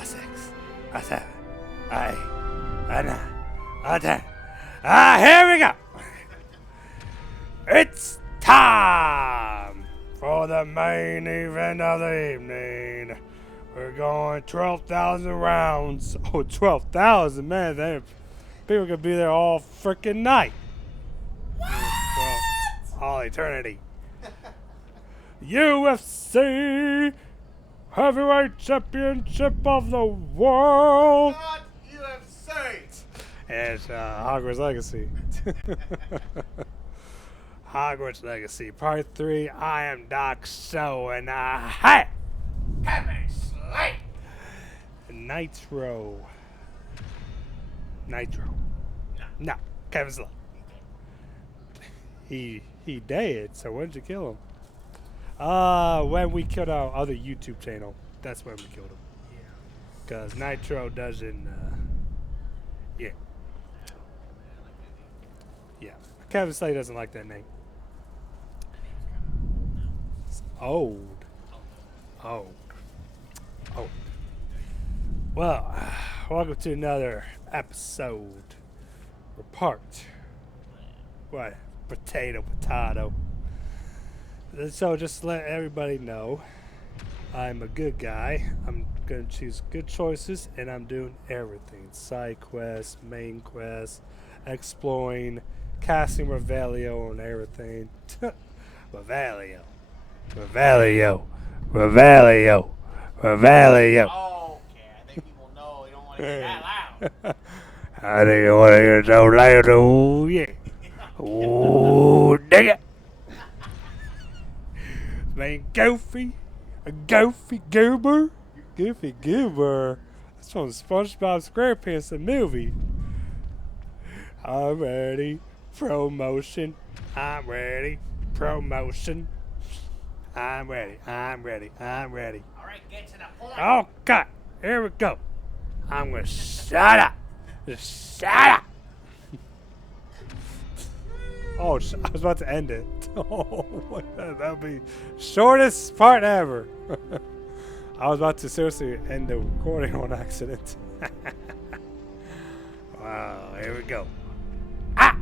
a 6, a 7, a 8, a 9, a 10. Ah, here we go. It's time for the main event of the evening. We're going 12,000 rounds. Oh, 12,000, man. People could be there all freaking night. Well, all eternity. UFC Heavyweight Championship of the World. Not UFC. It's Hogwarts Legacy. Hogwarts Legacy, Part 3. I am Doc So, and hey! Kevin Slate. Nitro. No, Kevin Slate. He dead, so when did you kill him? When we killed our other YouTube channel. That's when we killed him. Yeah. Because Nitro doesn't, yeah. Yeah. Kevin Slate doesn't like that name. It's old. Well, welcome to another episode. Or part. What? Potato. So just to let everybody know, I'm a good guy. I'm going to choose good choices, and I'm doing everything. Side quests, main quests, exploring, casting Revelio and everything. Revelio. Okay, I think people know you don't want to get that loud. I think you want to hear so loud. Oh, yeah. Oh, dig it. Man, Goofy Goober. That's from SpongeBob SquarePants, the movie. I'm ready. Promotion. I'm ready. I'm ready. All right, get to the point. Oh, God. Here we go. I'm going to shut up. Just shut up. Oh, I was about to end it. Oh, my God, that would be shortest part ever. I was about to seriously end the recording on accident. Wow, here we go. Ah!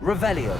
Revelio.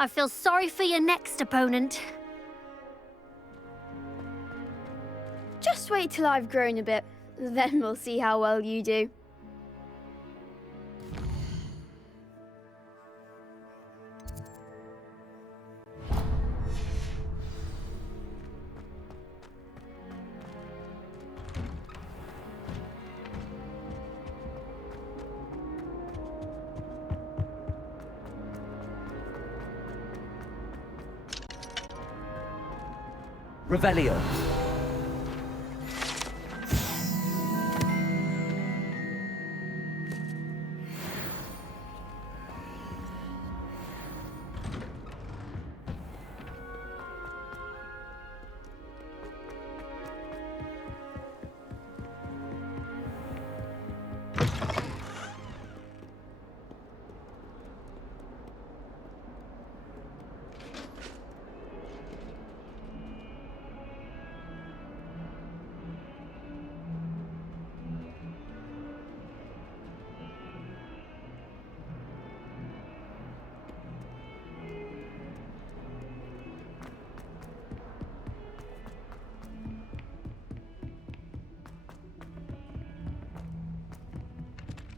I feel sorry for your next opponent. Just wait till I've grown a bit. Then we'll see how well you do. Revelio.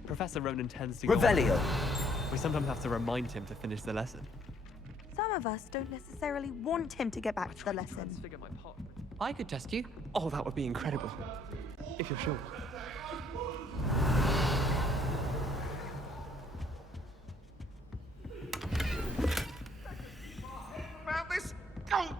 Professor Ronan tends to Revelio. We sometimes have to remind him to finish the lesson. Some of us don't necessarily want him to get back to the lesson. I could test you. Oh, that would be incredible. If you're sure. About this. Oh,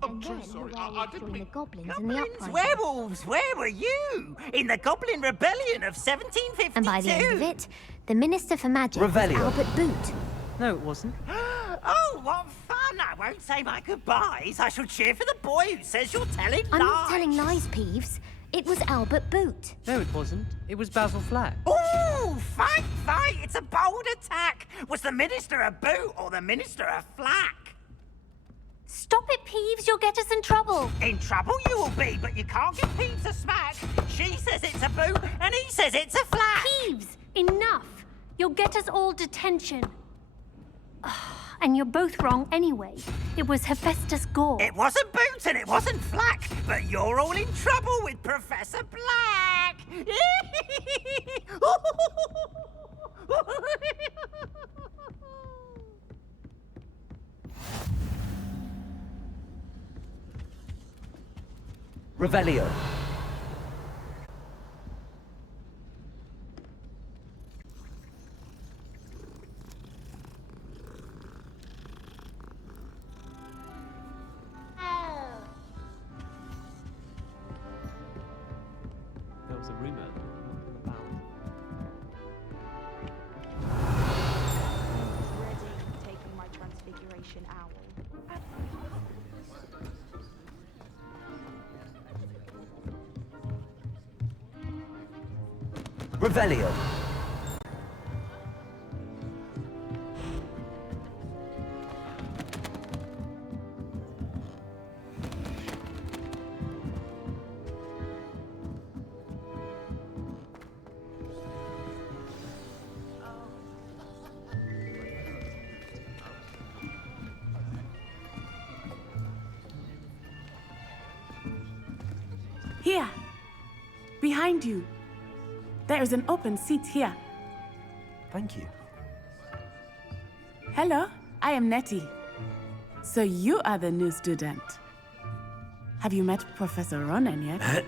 I'm so sorry. I didn't mean. The goblins and the Goblins, uprising. werewolves, where were you? In the Goblin Rebellion of 1752. And by the end of it, the Minister for Magic was Revelio. Albert Boot. No, it wasn't. Oh, what fun! I won't say my goodbyes. I shall cheer for the boy who says you're telling I'm lies. not telling lies, Peeves. It was Albert Boot. No, it wasn't. It was Basil Flack. Ooh, fight, fight! It's a bold attack. Was the Minister a boot or the Minister a flack? Stop it, Peeves. You'll get us in trouble. In trouble you will be, but you can't give Peeves a smack. She says it's a boot, and he says it's a flack. Peeves, enough. You'll get us all detention. And you're both wrong anyway. It was Hephaestus Gore. It wasn't boot and it wasn't flack, but you're all in trouble with Professor Black. Revelio. There was a rumor about. Taking my transfiguration owl. Revelio. Here, behind you. There is an open seat here. Thank you. Hello, I am Nettie. So you are the new student. Have you met Professor Ronan yet?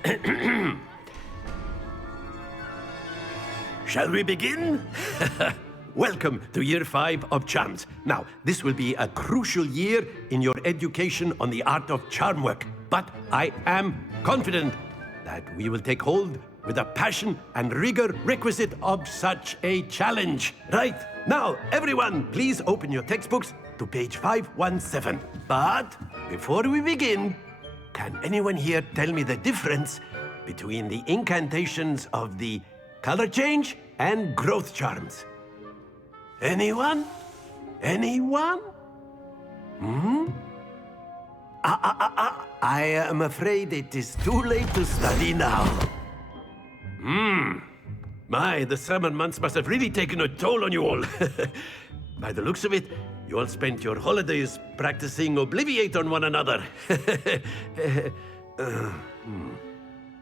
Shall we begin? Welcome to Year 5 of Charms. Now, this will be a crucial year in your education on the art of charm work. But I am confident that we will take hold with the passion and rigor requisite of such a challenge. Right, now, everyone, please open your textbooks to page 517. But before we begin, can anyone here tell me the difference between the incantations of the color change and growth charms? Anyone? Anyone? I am afraid it is too late to study now. My, the summer months must have really taken a toll on you all. By the looks of it, You all spent your holidays practicing Obliviate on one another.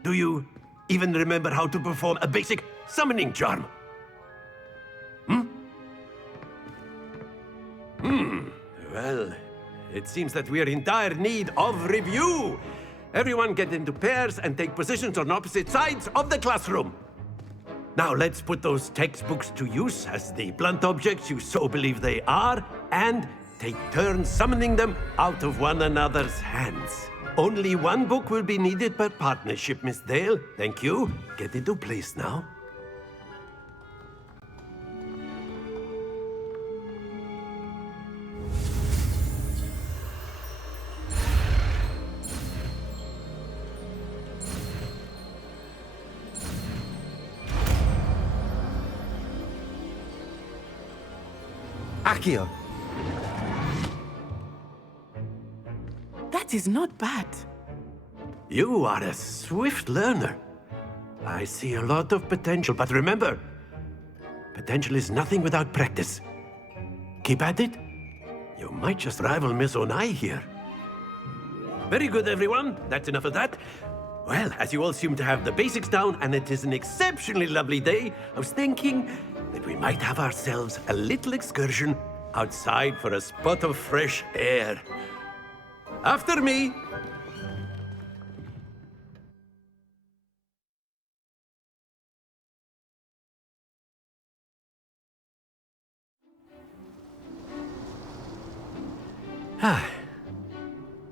Do you even remember how to perform a basic summoning charm? Well, it seems that we are in dire need of review. Everyone get into pairs and take positions on opposite sides of the classroom. Now let's put those textbooks to use as the blunt objects you so believe they are, and take turns summoning them out of one another's hands. Only one book will be needed per partnership, Miss Dale. Thank you. Get into place now. Accio. That is not bad. You are a swift learner. I see a lot of potential, but remember, potential is nothing without practice. Keep at it. You might just rival Miss Onai here. Very good, everyone. That's enough of that. Well, as you all seem to have the basics down, and it is an exceptionally lovely day, I was thinking that we might have ourselves a little excursion outside for a spot of fresh air. After me!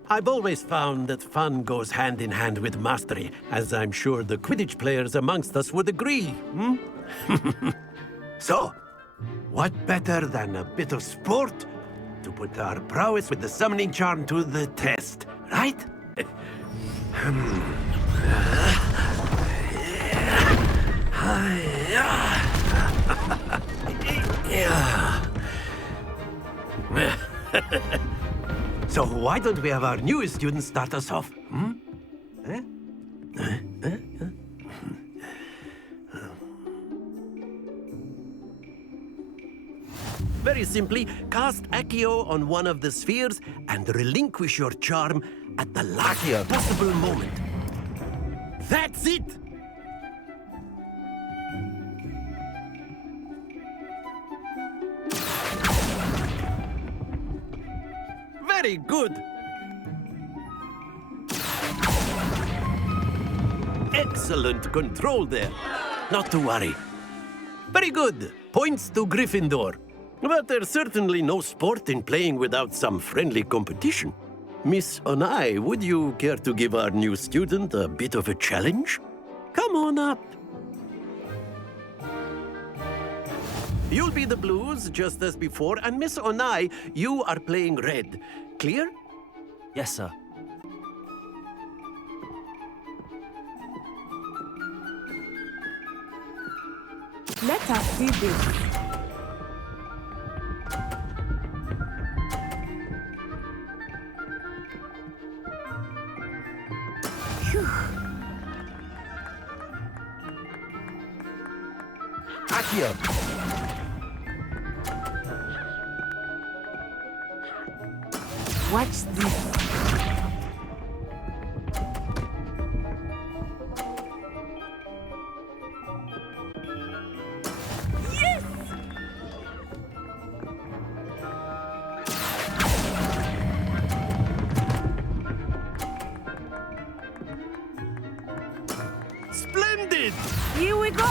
I've always found that fun goes hand in hand with mastery, as I'm sure the Quidditch players amongst us would agree, So, what better than a bit of sport to put our prowess with the summoning charm to the test, right? So why don't we have our newest student start us off? Very simply, cast Accio on one of the spheres and relinquish your charm at the last possible moment. That's it! Very good! Excellent control there. Not to worry. Very good. Points to Gryffindor. But there's certainly no sport in playing without some friendly competition. Miss Onai, would you care to give our new student a bit of a challenge? Come on up. You'll be the blues, just as before, and Miss Onai, you are playing red. Clear? Yes, sir. Let us see this. Accio. Watch this. Yes! Splendid! Here we go.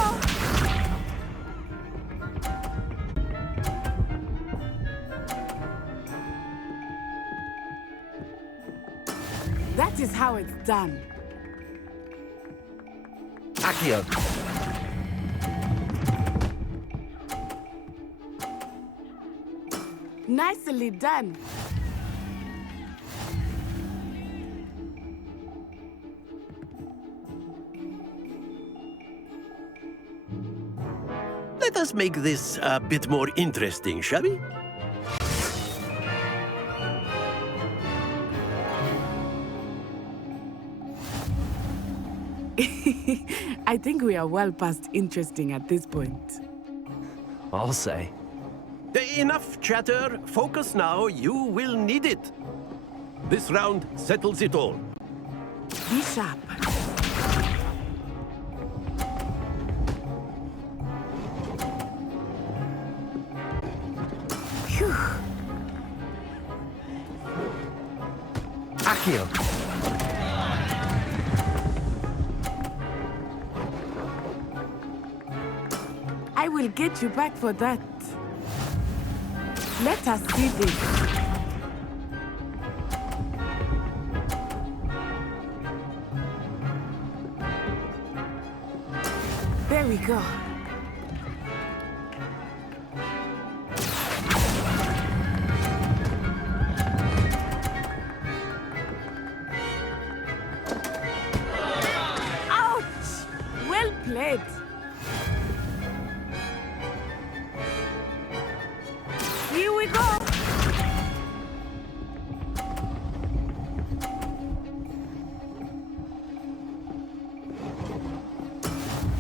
That is how it's done. Accio. Nicely done. Let us make this a bit more interesting, shall we? I think we are well past interesting at this point. I'll say. Enough chatter. Focus now. You will need it. This round settles it all. Be sharp. Phew. Accio. I will get you back for that. Let us see this. There we go. Ouch! Well played. Here we go.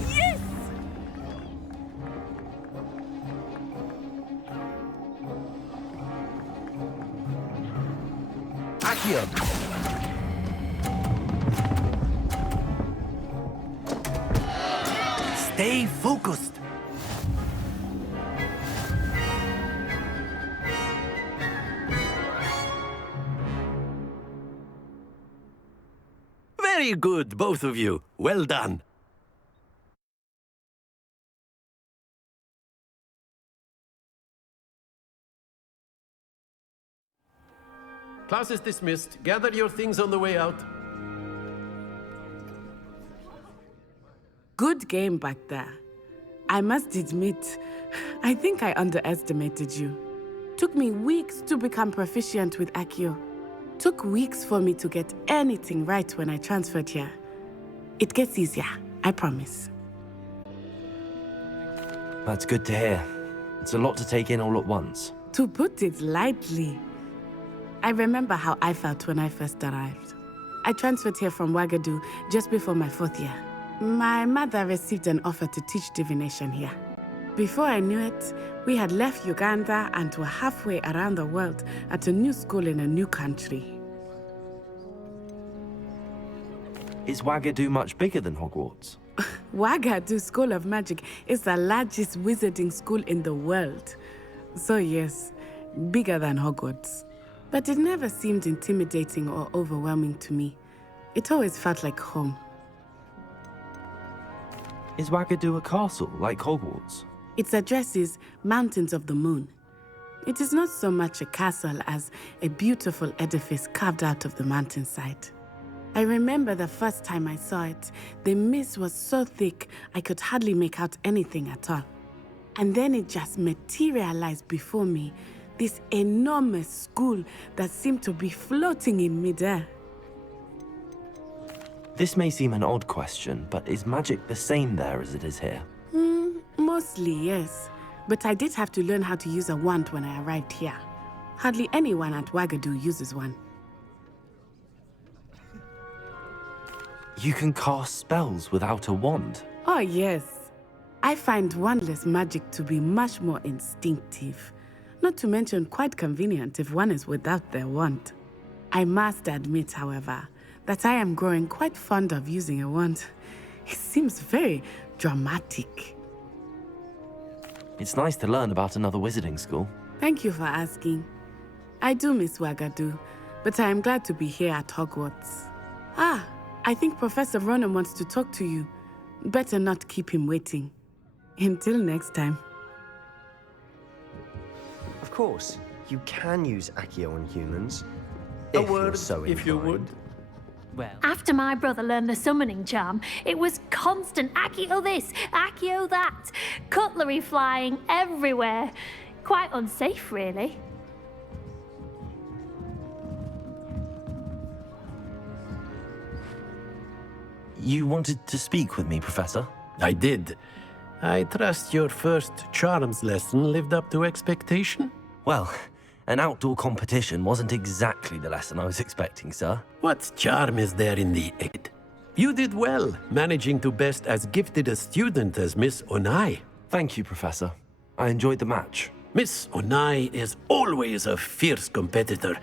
Yes! Accio. Stay focused. Very good, both of you. Well done. Class is dismissed. Gather your things on the way out. Good game back there. I must admit, I think I underestimated you. Took me weeks to become proficient with Accio. Took weeks for me to get anything right when I transferred here. It gets easier, I promise. That's good to hear. It's a lot to take in all at once. To put it lightly, I remember how I felt when I first arrived. I transferred here from Ouagadougou just before my 4th year. My mother received an offer to teach divination here. Before I knew it, we had left Uganda and were halfway around the world at a new school in a new country. Is Ouagadougou much bigger than Hogwarts? Ouagadougou School of Magic is the largest wizarding school in the world. So yes, bigger than Hogwarts. But it never seemed intimidating or overwhelming to me. It always felt like home. Is Ouagadougou a castle like Hogwarts? Its address is Mountains of the Moon. It is not so much a castle as a beautiful edifice carved out of the mountainside. I remember the first time I saw it, the mist was so thick I could hardly make out anything at all. And then it just materialized before me, this enormous school that seemed to be floating in midair. This may seem an odd question, but is magic the same there as it is here? Mostly, yes. But I did have to learn how to use a wand when I arrived here. Hardly anyone at Ouagadougou uses one. You can cast spells without a wand? Oh, yes. I find wandless magic to be much more instinctive. Not to mention quite convenient if one is without their wand. I must admit, however, that I am growing quite fond of using a wand. It seems very dramatic. It's nice to learn about another wizarding school. Thank you for asking. I do miss Ouagadougou, but I am glad to be here at Hogwarts. Ah, I think Professor Ronan wants to talk to you. Better not keep him waiting. Until next time. Of course, you can use Accio on humans. A If you're word, so if you would. inclined. Well, After my brother learned the summoning charm, it was constant Accio this, Accio that. Cutlery flying everywhere. Quite unsafe, really. You wanted to speak with me, Professor? I did. I trust your first charms lesson lived up to expectation? Well, an outdoor competition wasn't exactly the lesson I was expecting, sir. What charm is there in the egg? You did well, managing to best as gifted a student as Miss Onai. Thank you, Professor. I enjoyed the match. Miss Onai is always a fierce competitor,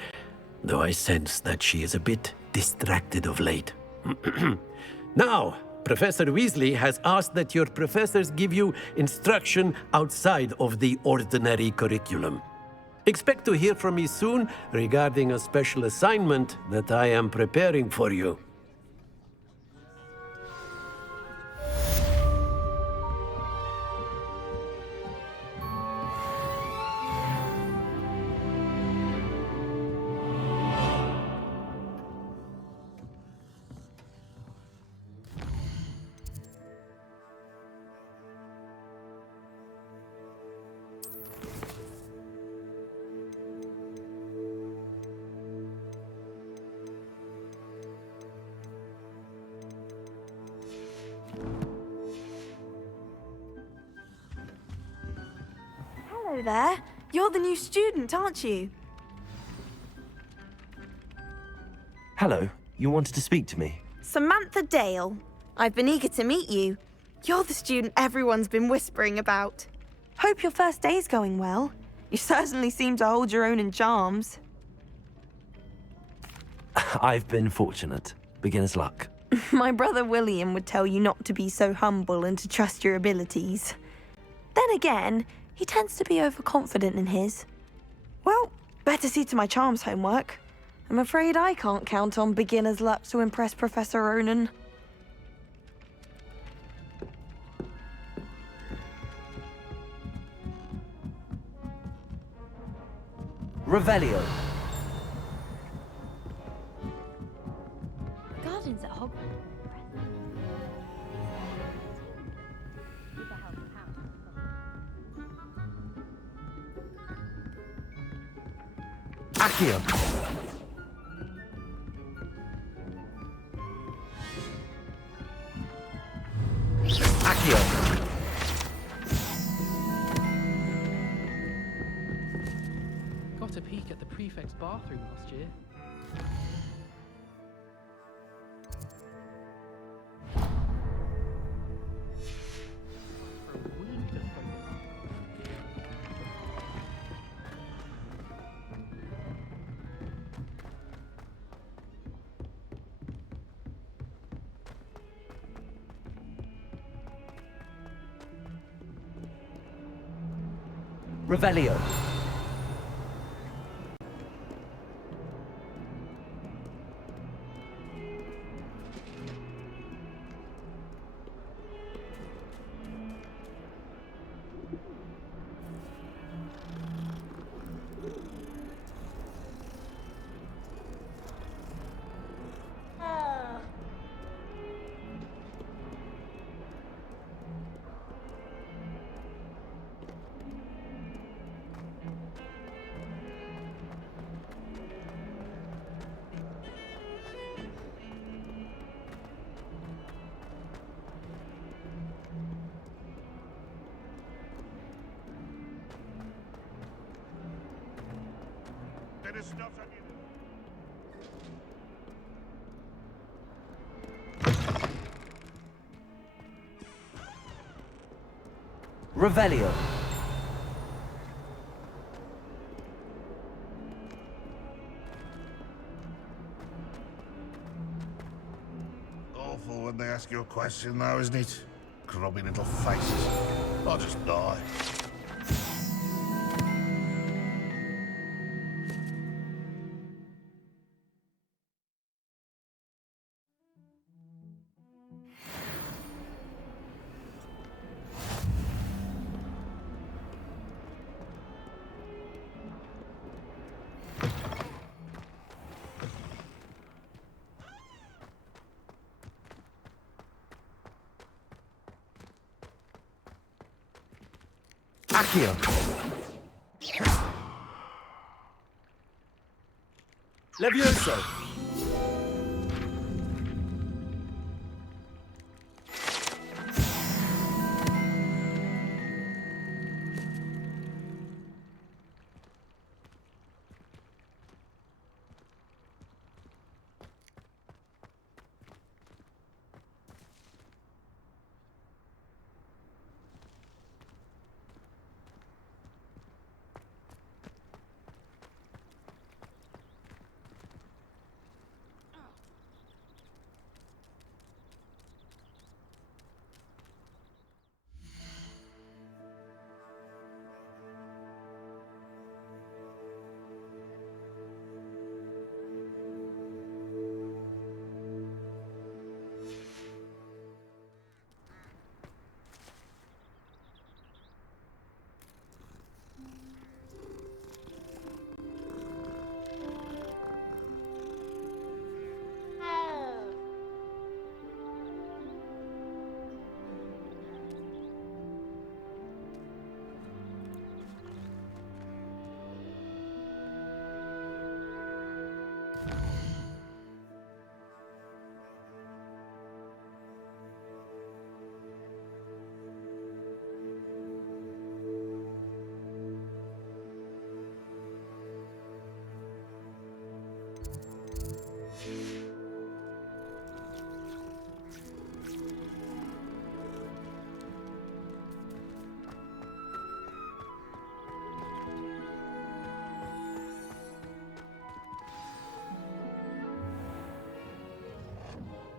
though I sense that she is a bit distracted of late. Now, Professor Weasley has asked that your professors give you instruction outside of the ordinary curriculum. Expect to hear from me soon regarding a special assignment that I am preparing for you. Hello there. You're the new student, aren't you? Hello, you wanted to speak to me? Samantha Dale. I've been eager to meet you. You're the student everyone's been whispering about. Hope your first day's going well. You certainly seem to hold your own in charms. I've been fortunate. Beginner's luck. My brother William would tell you not to be so humble and to trust your abilities. Then again, he tends to be overconfident in his. Well, better see to my charms homework. I'm afraid I can't count on beginner's luck to impress Professor Ronan. Revelio. Gardens at Hogwarts. Accio. Accio. Got a peek at the prefect's bathroom last year. For a week just Revelio. There is stuff I need. Revelio. Awful when they ask you a question, though, isn't it? Grubby little faces. I'll just die. Accio. Levioso.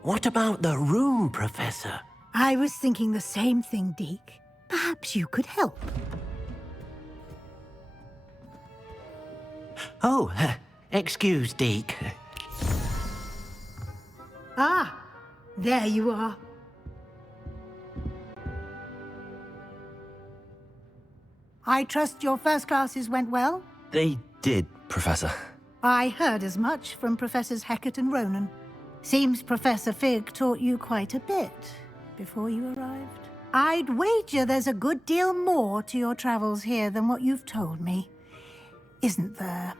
What about the room, Professor? I was thinking the same thing, Deke. Perhaps you could help. Oh, excuse, Deke. Ah, there you are. I trust your first classes went well? They did, Professor. I heard as much from Professors Hecat and Ronan. Seems Professor Fig taught you quite a bit before you arrived. I'd wager there's a good deal more to your travels here than what you've told me, isn't there?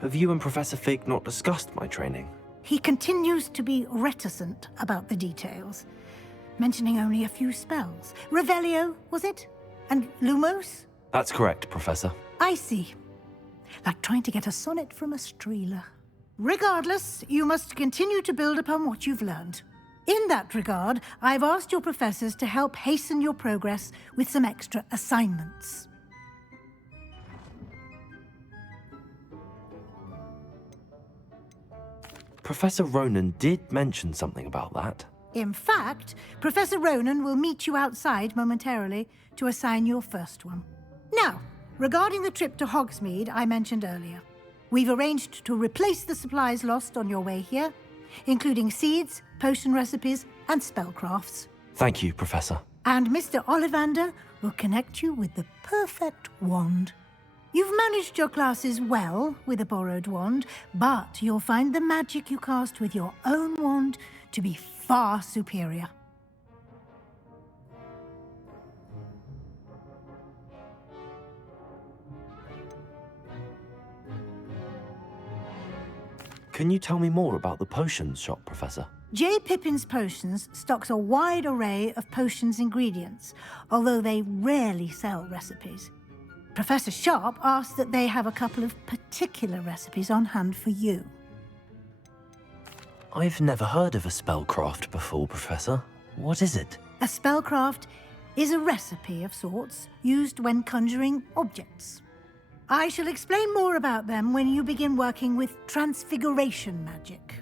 Have you and Professor Fig not discussed my training? He continues to be reticent about the details, mentioning only a few spells. Revelio, was it? And Lumos? That's correct, Professor. I see. Like trying to get a sonnet from a streeler. Regardless, you must continue to build upon what you've learned. In that regard, I've asked your professors to help hasten your progress with some extra assignments. Professor Ronan did mention something about that. In fact, Professor Ronan will meet you outside momentarily to assign your first one. Now, regarding the trip to Hogsmeade I mentioned earlier, we've arranged to replace the supplies lost on your way here, including seeds, potion recipes, and spellcrafts. Thank you, Professor. And Mr. Ollivander will connect you with the perfect wand. You've managed your classes well with a borrowed wand, but you'll find the magic you cast with your own wand to be far superior. Can you tell me more about the potions shop, Professor? J. Pippin's Potions stocks a wide array of potions ingredients, although they rarely sell recipes. Professor Sharp asked that they have a couple of particular recipes on hand for you. I've never heard of a spellcraft before, Professor. What is it? A spellcraft is a recipe of sorts used when conjuring objects. I shall explain more about them when you begin working with transfiguration magic.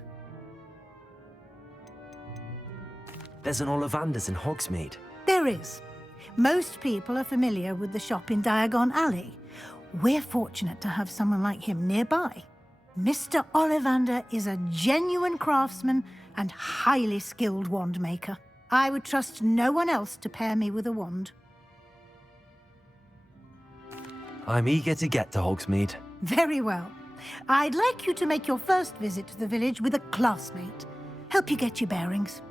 There's an Ollivander's in Hogsmeade. There is. Most people are familiar with the shop in Diagon Alley. We're fortunate to have someone like him nearby. Mr. Ollivander is a genuine craftsman and highly skilled wand maker. I would trust no one else to pair me with a wand. I'm eager to get to Hogsmeade. Very well. I'd like you to make your first visit to the village with a classmate. Help you get your bearings.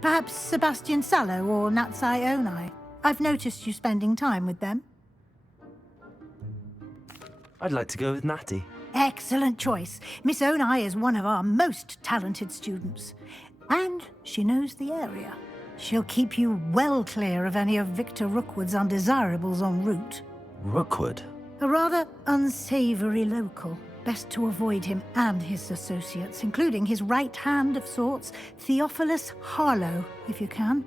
Perhaps Sebastian Sallow or Natsai Onai. I've noticed you spending time with them. I'd like to go with Natty. Excellent choice. Miss Onai is one of our most talented students. And she knows the area. She'll keep you well clear of any of Victor Rookwood's undesirables en route. Rookwood? A rather unsavory local. Best to avoid him and his associates, including his right hand of sorts, Theophilus Harlow, if you can.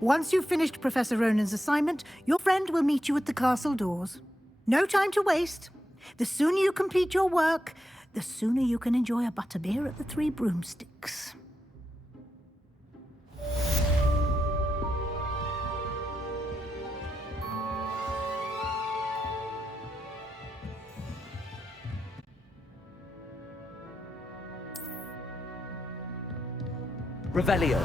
Once you've finished Professor Ronan's assignment, your friend will meet you at the castle doors. No time to waste. The sooner you complete your work, the sooner you can enjoy a butterbeer at the Three Broomsticks. Revelio.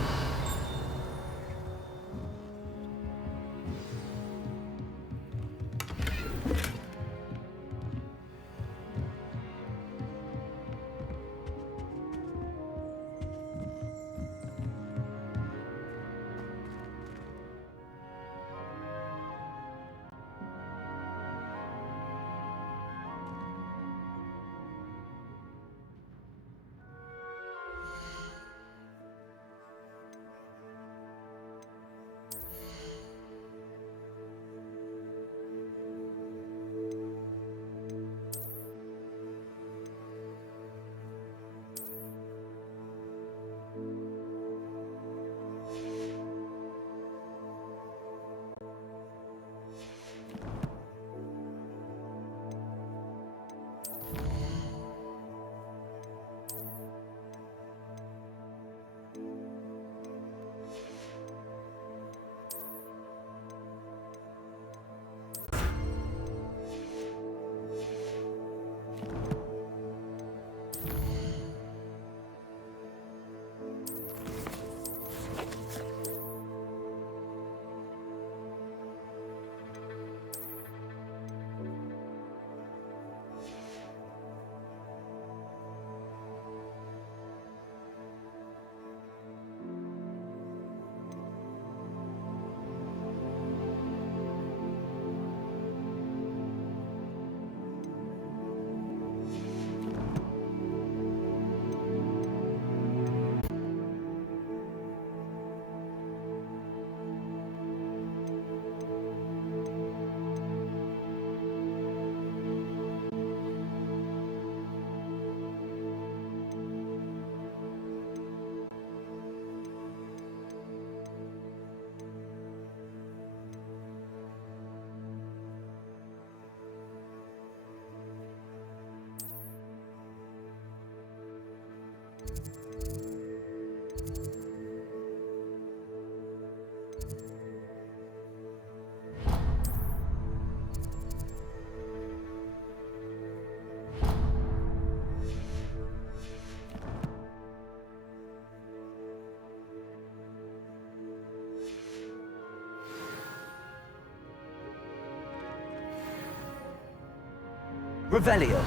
Revelio.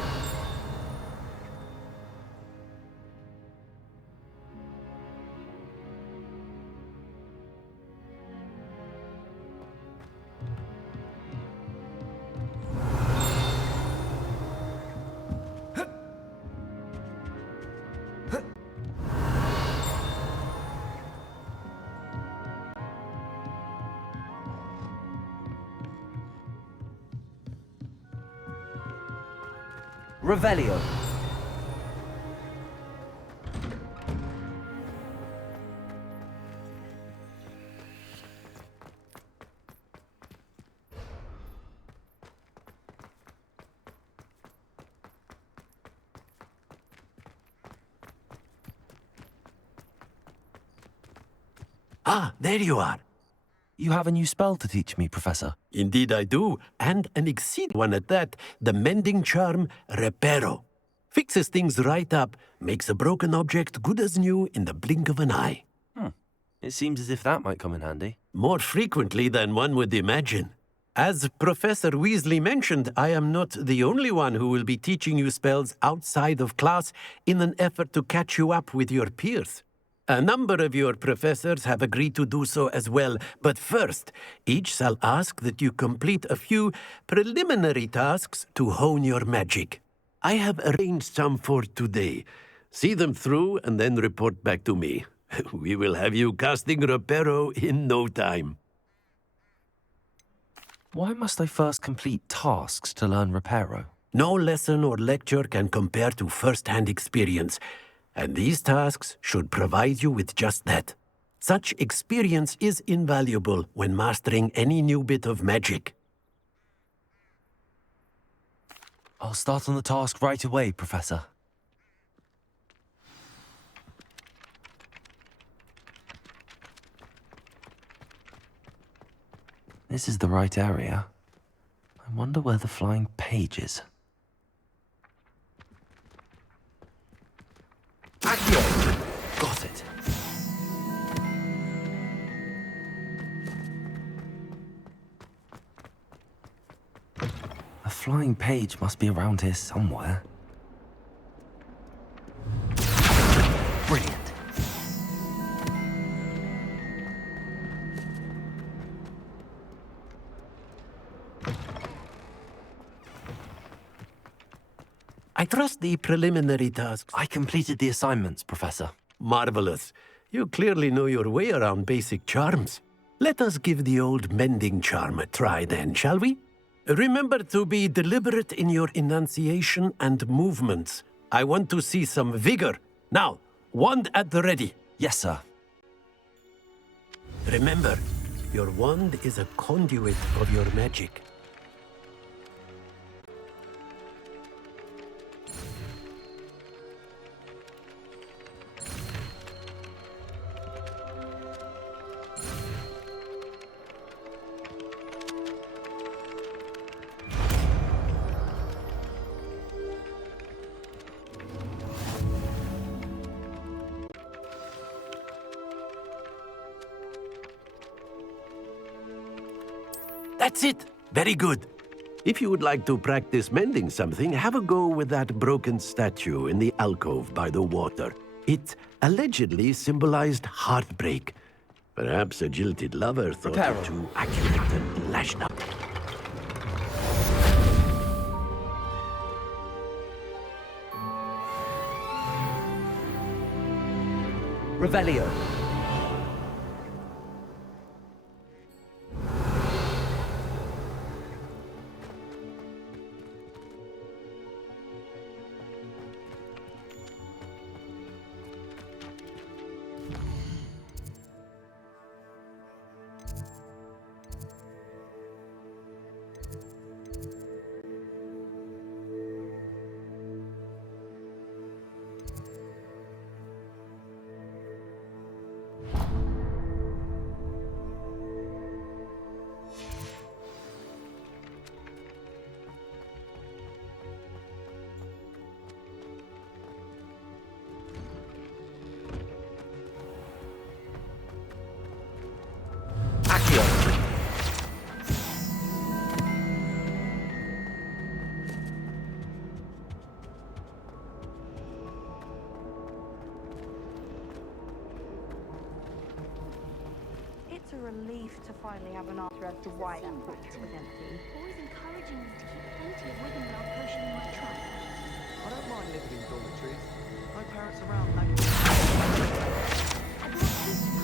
Revelio. Ah, there you are. You have a new spell to teach me, Professor. Indeed I do, and an exceed one at that, the mending charm Reparo. Fixes things right up, makes a broken object good as new in the blink of an eye. It seems as if that might come in handy. More frequently than one would imagine. As Professor Weasley mentioned, I am not the only one who will be teaching you spells outside of class in an effort to catch you up with your peers. A number of your professors have agreed to do so as well, but first, each shall ask that you complete a few preliminary tasks to hone your magic. I have arranged some for today. See them through and then report back to me. We will have you casting Reparo in no time. Why must I first complete tasks to learn Reparo? No lesson or lecture can compare to first-hand experience, and these tasks should provide you with just that. Such experience is invaluable when mastering any new bit of magic. I'll start on the task right away, Professor. This is the right area. I wonder where the flying page is. Accio! Got it. A flying page must be around here somewhere. Brilliant. I trust the preliminary tasks. I completed the assignments, Professor. Marvelous. You clearly know your way around basic charms. Let us give the old mending charm a try then, shall we? Remember to be deliberate in your enunciation and movements. I want to see some vigor. Now, wand at the ready. Yes, sir. Remember, your wand is a conduit of your magic. That's it. Very good. If you would like to practice mending something, have a go with that broken statue in the alcove by the water. It allegedly symbolized heartbreak. Perhaps a jilted lover thought it too accurate and lashed out. Revelio. It's a relief to finally have an answer as to why that portrait was empty. Always encouraging me to keep plenty of wiggle in our potion in my trunk. I don't mind living in dormitories. No parents around nagging. I'd love to be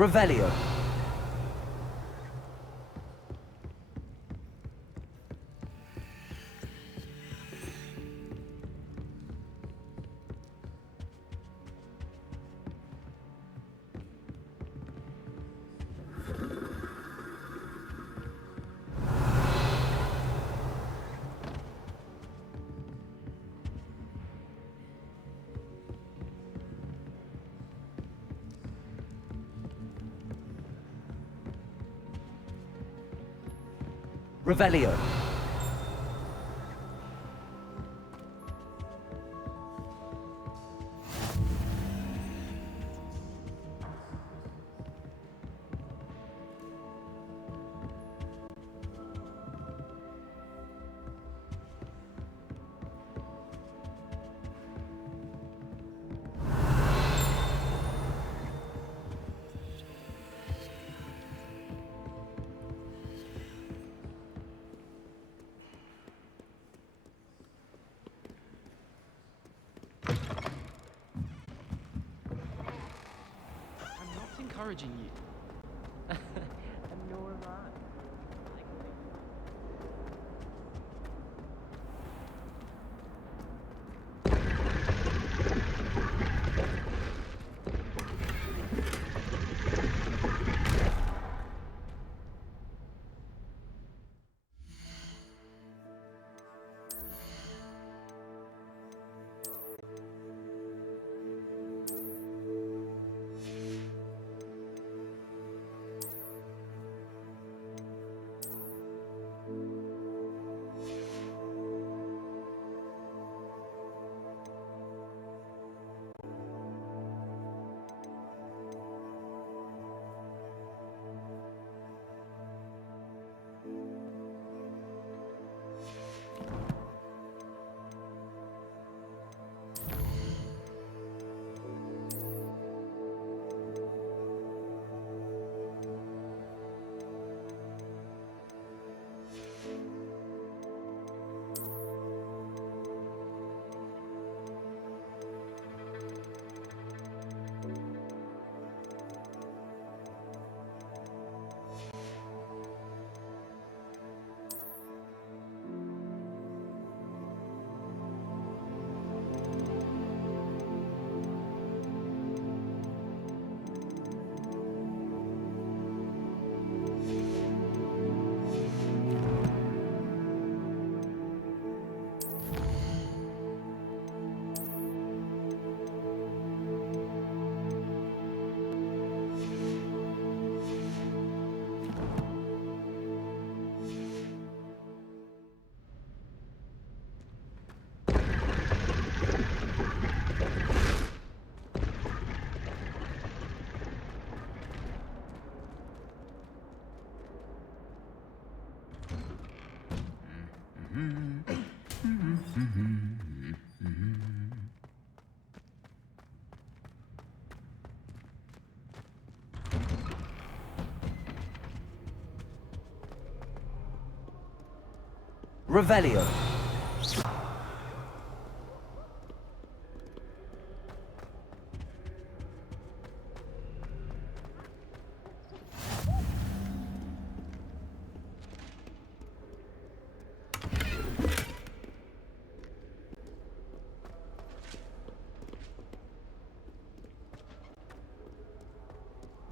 Revelio. Revelio. I'm not encouraging you. And nor am I. Revelio.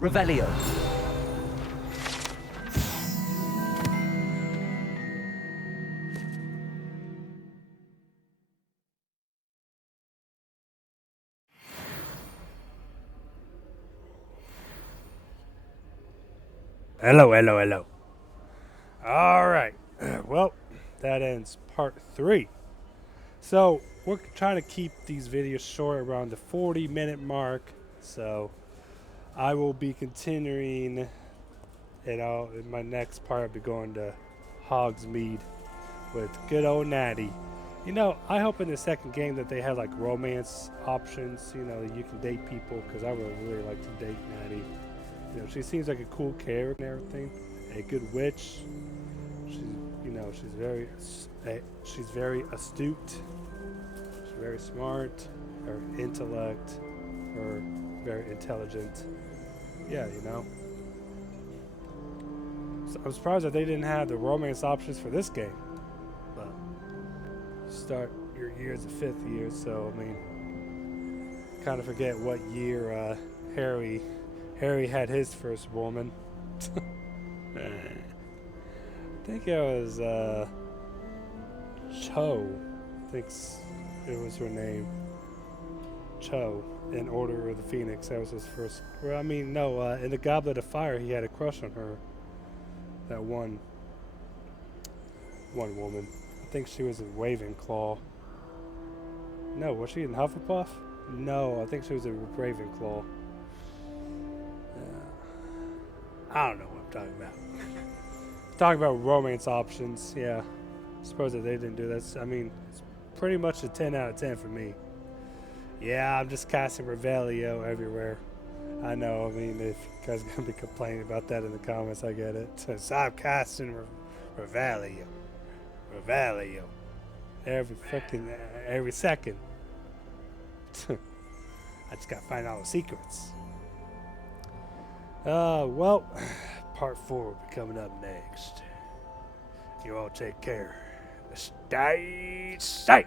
Revelio. Hello, hello, hello. All right. Well, that ends part 3. So, we're trying to keep these videos short, around the 40-minute mark. So, I will be continuing, in my next part, I'll be going to Hogsmeade with good old Natty. You know, I hope in the second game that they have like romance options, you know, you can date people, because I would really like to date Natty. You know, she seems like a cool character and everything, a good witch. She's, you know, she's very astute. She's very smart. Her intellect, her very intelligent. Yeah, you know. So I'm surprised that they didn't have the romance options for this game. But start your year as a 5th year, so I mean, kind of forget what year Harry had his first woman. I think it was Cho. I think it was her name. Cho in Order of the Phoenix. That was his first. Well, I mean, no. In the Goblet of Fire, he had a crush on her. That one woman. I think she was in Ravenclaw. No, was she in Hufflepuff? No, I think she was in Ravenclaw. I don't know what I'm talking about. Talking about romance options, yeah. I suppose that they didn't do that. I mean, it's pretty much a 10 out of 10 for me. Yeah, I'm just casting Revelio everywhere. I know, I mean, if you guys are going to be complaining about that in the comments, I get it. So I'm casting Revelio. Revelio. Every second. I just got to find all the secrets. Well, part 4 will be coming up next. You all take care. Stay safe.